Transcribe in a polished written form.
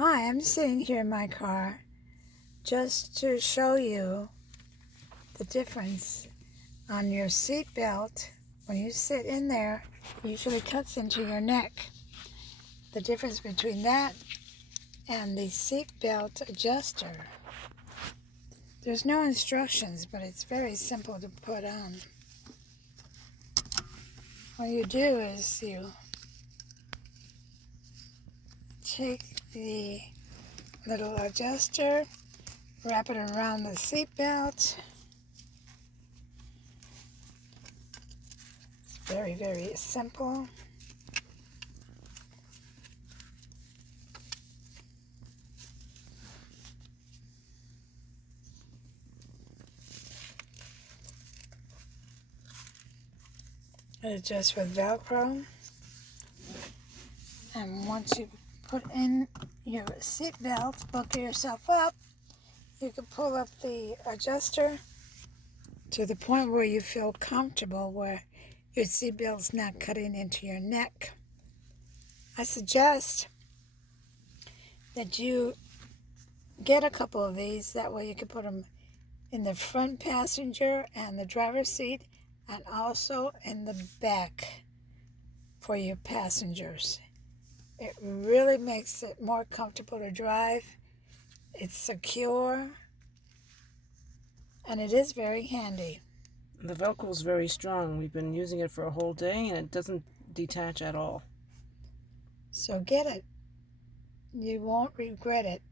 Hi, I'm sitting here in my car just to show you the difference on your seat belt. When you sit in there, it usually cuts into your neck. The difference between that and the seat belt adjuster. There's no instructions, but it's very simple to put on. All you do is you take the little adjuster, wrap it around the seat belt. It's very, very simple. It adjusts with velcro. And once you put in your seat belt, buckle yourself up, you can pull up the adjuster to the point where you feel comfortable, where your seat belt's not cutting into your neck. I suggest that you get a couple of these. That way you can put them in the front passenger and the driver's seat, and also in the back for your passengers. It really makes it more comfortable to drive. It's secure, and it is very handy. The Velcro is very strong. We've been using it for a whole day, and it doesn't detach at all. So get it. You won't regret it.